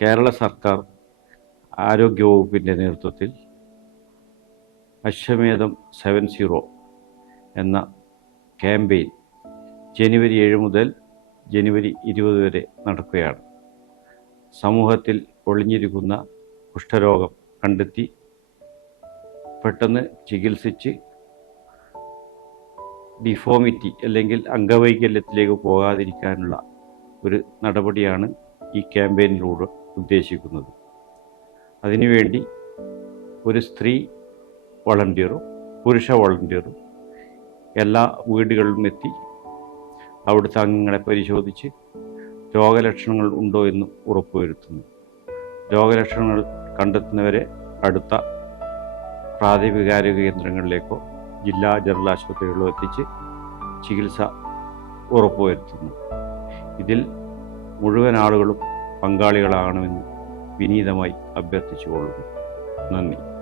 കേരള സർക്കാർ ആരോഗ്യവകുപ്പിന്റെ നേതൃത്വത്തിൽ അശ്വമേധം സെവൻ സീറോ എന്ന ക്യാമ്പയിൻ ജനുവരി ഏഴ് മുതൽ ജനുവരി ഇരുപത് വരെ നടക്കുകയാണ്. സമൂഹത്തിൽ ഒളിഞ്ഞിരിക്കുന്ന കുഷ്ഠരോഗം കണ്ടെത്തി പെട്ടെന്ന് ചികിത്സിച്ച് ഡിഫോമിറ്റി അല്ലെങ്കിൽ അംഗവൈകല്യത്തിലേക്ക് പോകാതിരിക്കാനുള്ള ഒരു നടപടിയാണ് ഈ ക്യാമ്പയിനിലൂടെ ഉദ്ദേശിക്കുന്നത്. അതിനുവേണ്ടി ഒരു സ്ത്രീ വളണ്ടിയറും പുരുഷ വളണ്ടിയറും എല്ലാ വീടുകളിലും എത്തി അവിടുത്തെ അംഗങ്ങളെ പരിശോധിച്ച് രോഗലക്ഷണങ്ങൾ ഉണ്ടോ എന്ന് ഉറപ്പുവരുത്തുന്നു. രോഗലക്ഷണങ്ങൾ കണ്ടെത്തുന്നവരെ അടുത്ത പ്രാഥമിക ആരോഗ്യ കേന്ദ്രങ്ങളിലേക്കോ ജില്ലാ ജനറൽ ആശുപത്രികളിലോ എത്തിച്ച് ചികിത്സ ഉറപ്പുവരുത്തുന്നു. ഇതിൽ മുഴുവൻ ആളുകളും പങ്കാളികളാകണമെന്ന് വിനീതമായി അഭ്യർത്ഥിച്ചുകൊള്ളുന്നു. നന്ദി.